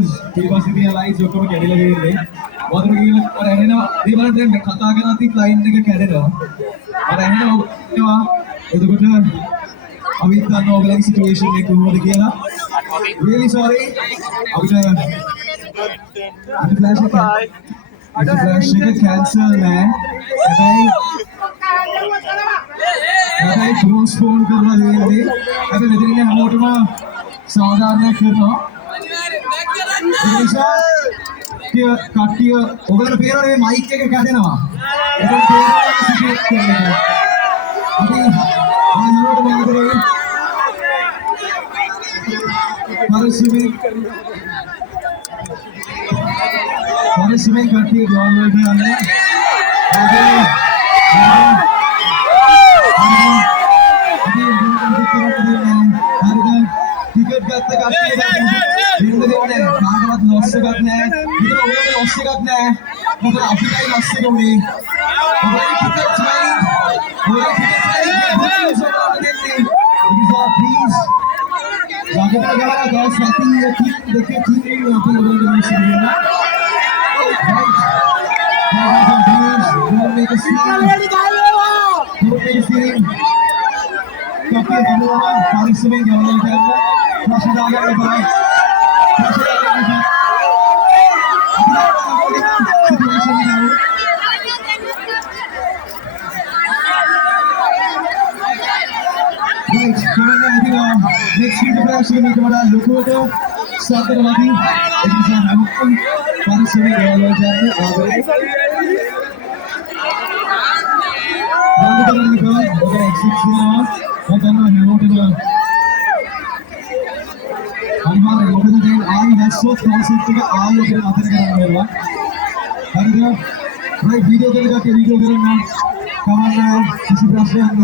mirrors, පිටිපස්සේ lights ඔක්කොම කැඩිලා තියෙන්නේ. වතුර ගිහින් අර ඇහෙනවා. මේ බලන්න දැන් කතා කරද්දි line එක කැඩෙනවා. අර ඇහෙනවා. එතකොට අවිත් දන්න ඔයගලගේ situation එක කොහොමද කියලා. Really sorry. අපිට flash එක cancel නෑ. හැබැයි postpone කරලා දෙන්නේ. අපි මෙතන ඉන්න හැමෝටම සාධාරණයක් කරනවා. කට්ටිය ඔයගොල්ලෝ පේනවා මේ මයික් එක කැඩෙනවා. ඒක තේරෙන්නේ අපි ආනෝට මාදරේ පරිස්සමෙන් කට්ටිය ගෝල් වලට යන්නේ. ටිකට් ගත්ත කට්ටිය කාටවත් ලොස් එකක් නැහැ. ඉතින් ඔයගොල්ලෝ ලොස් එකක් නැහැ. මොකද අපිටයි ලොස් එක උනේ. ඔයගොල්ලෝ ටිකට් ගන්න. Please. Jaga guys, nothing you keep the keep nothing over the mission. Don't make a scene. Don't make a scene. Tapi semua parisemen jalan jalan. Masih jaga baik. Masih jaga baik. Situation ini. Right, kemudian nanti next week kita akan kepada Lukuto satu lagi edisi Hamilton parisemen jalan jalan. Nanti kita akan exit semua. Bukan Hamilton. Alhamdulillah, Hamilton I has so concept juga I yang atas kerana hari ini, right video kerja ke video kerana kawan kisi perasaan